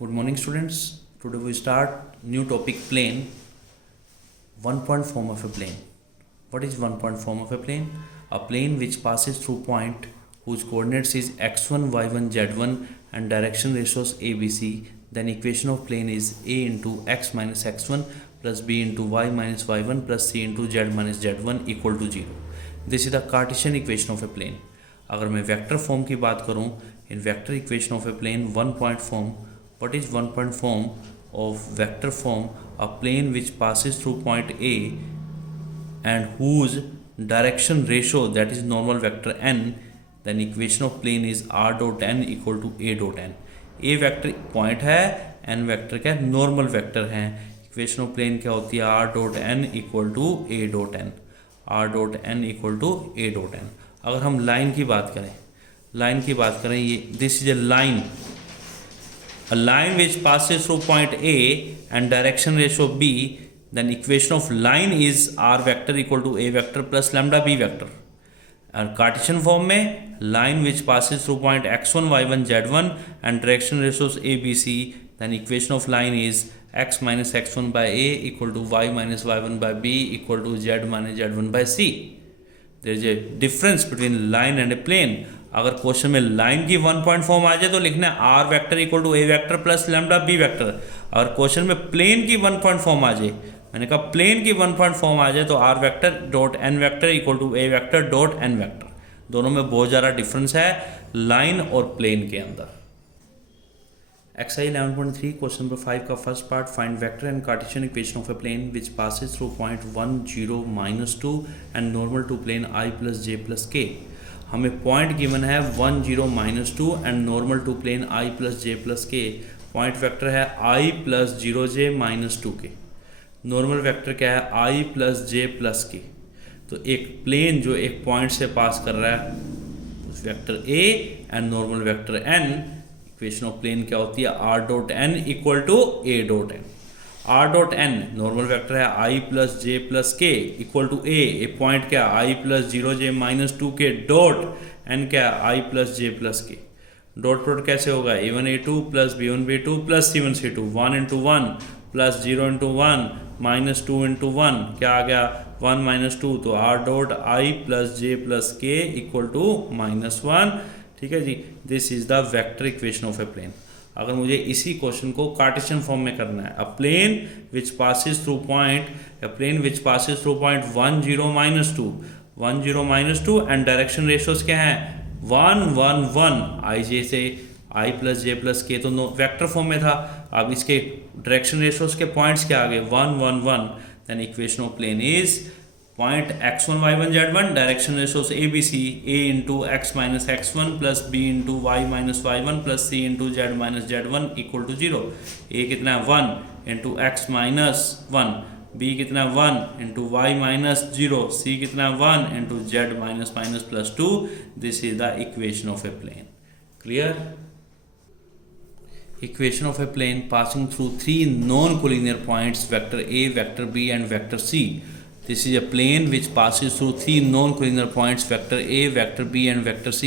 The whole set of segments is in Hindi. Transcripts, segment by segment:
Good morning, students. Today we start new topic plane. One point form of a plane. What is one point form of a plane? A plane which passes through point whose coordinates is x1, y1, z1 and direction ratios ABC. Then equation of plane is a into x minus x1 plus b into y minus y1 plus c into z minus z1 equal to 0. This is the Cartesian equation of a plane. अगर मैं वेक्टर फॉर्म की बात करूं, इन vector equation of a plane one point form. What is one point form of vector form? A plane which passes through point A and whose direction ratio, that is normal vector n, then equation of plane is r dot n equal to a dot n. A vector point है, n vector क्या normal vector है. इक्वेशन ऑफ प्लेन क्या होती है? r dot n equal to a dot n. r dot n equal to a dot n. अगर हम लाइन की बात करें, ये this is a line. A line which passes through point A and direction ratio B, then equation of line is r vector equal to a vector plus lambda b vector. और Cartesian form में line which passes through point x1, y1, z1 and direction ratios a, b, c, then equation of line is x minus x1 by a equal to y minus y1 by b equal to z minus z1 by c. There is a difference between line and a plane. अगर क्वेश्चन में लाइन की वन पॉइंट फॉर्म आ जाए तो लिखना है R vector equal to A vector plus lambda B vector. अगर क्वेश्चन में प्लेन की वन पॉइंट फॉर्म आ जाए, मैंने कहा प्लेन की वन पॉइंट फॉर्म आ जाए तो R vector dot N vector equal to A vector dot N vector. दोनों में बहुत ज़्यादा डिफरेंस है लाइन और प्लेन के अंदर. एक्सरसाइज 11.3 क्वेश्चन नंबर 5 का first part. Find vector and Cartesian equation of a plane which passes through point 1 0 -2 and normal to plane I plus J plus K. हमें पॉइंट गिवन है 1 0 -2 and normal to plane I plus J plus K. Point vector है आई प्लस 0j -2 के. नॉर्मल वेक्टर क्या है? आई प्लस जे प्लस के. तो एक प्लेन जो एक पॉइंट से पास कर रहा है उस vector A and normal vector N. Equation of plane क्या होती है? R dot N equal to A dot N. R dot N normal vector है I plus J plus K equal to A point क्या? I plus 0j -2 K dot N क्या? I plus J plus K. Dot product कैसे होगा? a1 a2 plus b1 b2 plus c1 c2. 1 into 1 plus 0 into 1 minus 2 into 1 क्या आ गया? 1 - 2. तो R dot I plus J plus K equal to -1. ठीक है जी. This is the vector equation of a plane. अगर मुझे इसी क्वेश्चन को कार्टेशियन फॉर्म में करना है, a plane which passes through point 1 0 -2 and direction ratios क्या है? 1 1 1. आई जे से आई प्लस जे प्लस के तो वेक्टर फॉर्म में था. अब इसके डायरेक्शन रेशियोज के पॉइंट्स क्या आ गए? 1 1 1. Then equation of plane is point x1 y1 z1 direction ratios a b c a into x minus x1 plus b into y minus y1 plus c into z minus z1 equal to 0. a कितना है? 1 इंटू x माइनस 1. b कितना है? 1 इंटू y माइनस 0. c कितना है? 1 into z minus minus plus 2. This is the equation of a plane. Clear? Equation of a plane passing through 3 non collinear points vector a, vector b and vector c. This is a plane which passes through 3 non-collinear points vector a, vector b and vector c.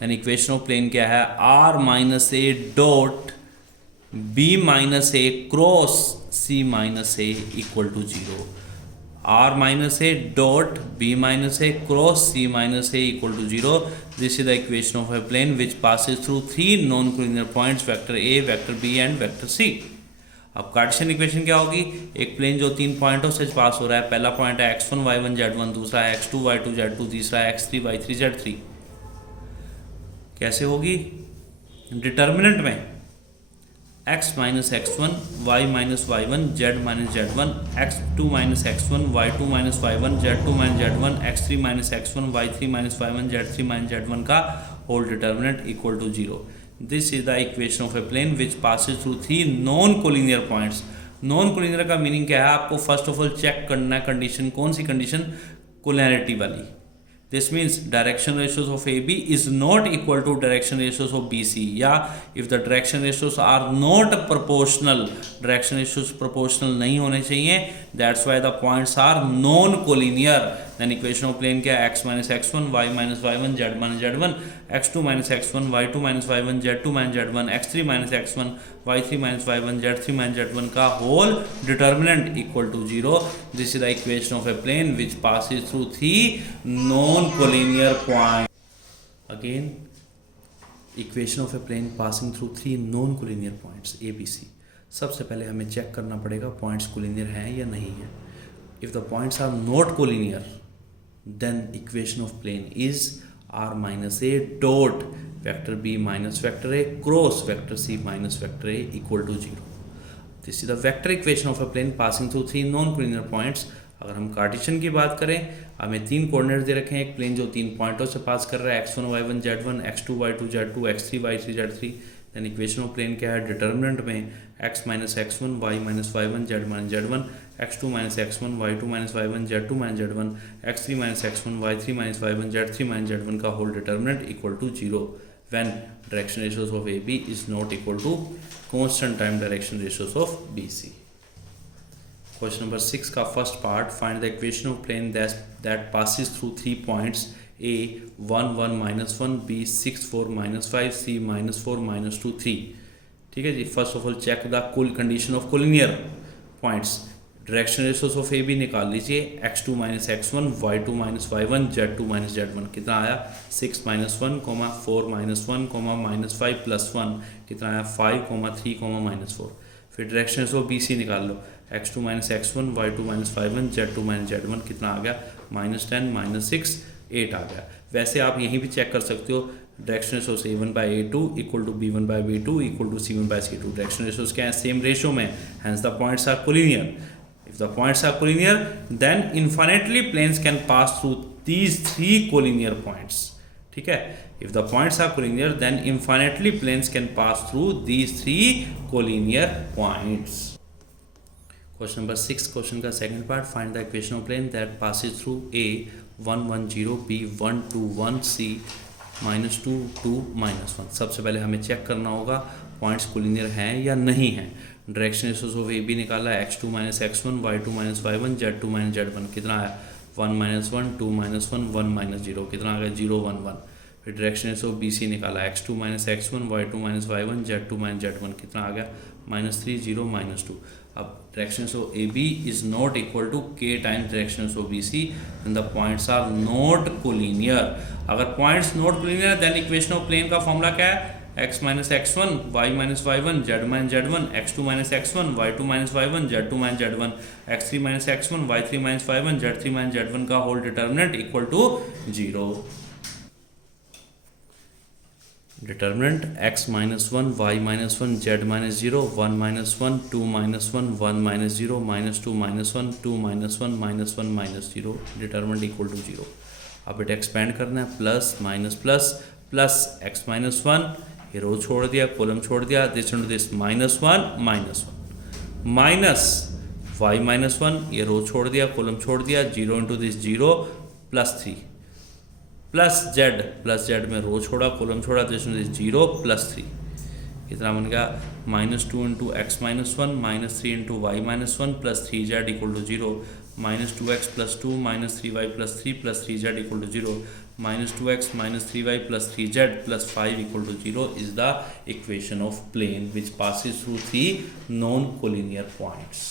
Then equation of plane क्या है? r minus a dot b minus a cross c minus a equal to 0. r minus a dot b minus a cross c minus a equal to 0. This is the equation of a plane which passes through 3 non-collinear points vector a, vector b and vector c. अब कार्टेशियन इक्वेशन क्या होगी? एक प्लेन जो 3 पॉइंटों से पास हो रहा है. पहला पॉइंट है x1 y1 z1, दूसरा है x2 y2 z2, तीसरा है x3 y3 z3. कैसे होगी? डिटर्मिनेंट में x minus x1 y minus y1 z minus z1 x2 minus x1 y2 minus y1 z2 minus z1 x3 minus x1 y3 minus y1 z3 minus z1 का whole determinant equal to 0. This is the equation of a plane which passes through 3 non-collinear points. Non-collinear का मीनिंग क्या है? आपको फर्स्ट ऑफ ऑल चेक करना है कंडीशन. कौन सी कंडीशन? कोलिनियरिटी वाली. This means direction ratios of AB is not equal to direction ratios of BC. Yeah, if the direction ratios are not proportional, direction ratios proportional नहीं होने चाहिए. That's why the points are non-collinear. Then equation of plane क्या है? X minus x1, y minus y1, z minus z1. x2 minus x1, y2 minus y1, z2 minus z1, x3 minus x1, y3 minus y1, z3 minus z1 का whole determinant equal to 0. This is the equation of a plane which passes through three non-collinear points. Again, equation of a plane passing through three non-collinear points A, B, C. सबसे पहले हमें चेक करना पड़ेगा पॉइंट्स कोलिनियर हैं या नहीं है. If the points are not collinear then equation of plane is r minus a dot vector b minus vector a cross vector c minus vector a equal to 0. This is the vector equation of a plane passing through three non-collinear points. अगर हम कार्टेशियन की बात करें, हमें तीन कोऑर्डिनेट्स दे रखे हैं. एक प्लेन जो तीन पॉइंटों से पास कर रहा है x1 y1 z1, x2 y2 z2, x3 y3 z3. Then equation of plane क्या है? डिटर्मिनेंट में x minus x1, y minus y1, z minus z1, x2 minus x1, y2 minus y1, z2 minus z1, x3 minus x1, y3 minus y1, z3 minus z1 का whole determinant equal to 0 when direction ratios of AB is not equal to constant time direction ratios of BC. Question number 6 का first part, find the equation of plane that passes through three points A 1 1 minus 1, B 6 4 minus 5, C minus 4 minus 2 3. ठीक है जी. First of all check the कुल condition of collinear points. Direction ratios of AB निकाल लीजिए. x2 minus x1, y2 minus y1, z2 minus z1. कितना आया? 6 माइनस 1, 4 माइनस 1, माइनस 5 प्लस 1. कितना आया? 5, 3, माइनस 4. फिर डायरेक्शन रेशियो ऑफ BC निकाल लो. x2 minus x1, y2 minus y1, z2 minus z1. कितना आ गया? -10, -6, 8 आ गया. वैसे आप यहीं भी चेक कर सकते हो. Direction ratios A1/A2 equal to B1/B2 equal to C1/C2. Direction ratios क्या है? सेम रेशियो में. Hence the points are collinear. If the points are collinear then infinitely planes can pass through these three collinear points. ठीक है. If the points are collinear then infinitely planes can pass through these three collinear points. Question number 6 question का second part, find the equation of plane that passes through A 1 1 0, B 1 2 1, C -2 2 -1. सबसे पहले हमें चेक करना होगा पॉइंट्स कोलिनियर हैं या नहीं हैं. डायरेक्शन रेशियोज ऑफ AB निकाला है. x2 minus x1, y2 minus y1, z2 minus z1. कितना आया? 1 -1, 2 -1, 1 -0. कितना आ गया? 0 1 1. फिर डायरेक्शन रेशियो ऑफ BC निकाला है. x2 minus x1, y2 minus y1, z2 minus z1. कितना आ गया? -3 0 -2. अब direction of AB is not equal to k times direction of BC and the points are not collinear. अगर points not collinear then equation of plane का फॉर्मूला क्या है? x minus x1, y minus y1, z minus z1, x2 minus x1, y2 minus y1, z2 minus z1, x3 minus x1, y3 minus y1, z3 minus z1 का whole determinant equal to 0. Determinant x minus 1, y minus 1, z minus 0, 1 minus 1, 2 minus 1, 1 minus 0, -2 minus 1, 2 minus 1, -1 minus 0. Determinant equal to 0. अब इट एक्सपेंड करना है. Plus minus plus plus x minus 1, ये रो छोड़ दिया, कॉलम छोड़ दिया. This into this -1 -1 minus y minus 1, ये रो छोड़ दिया, कॉलम छोड़ दिया. 0 इंटू दिस 0 +3 प्लस z में रो छोड़ा, कॉलम छोड़ा. तो इसमें 0 +3 कितना बन गया? -2 into x minus 1, -3 into y minus 1 plus 3z equal to 0. -2x + 2 -3y + 3 plus 3z equal to 0. -2x -3y + 3z + 5 equal to 0 is the equation of plane which passes through 3 non-collinear points.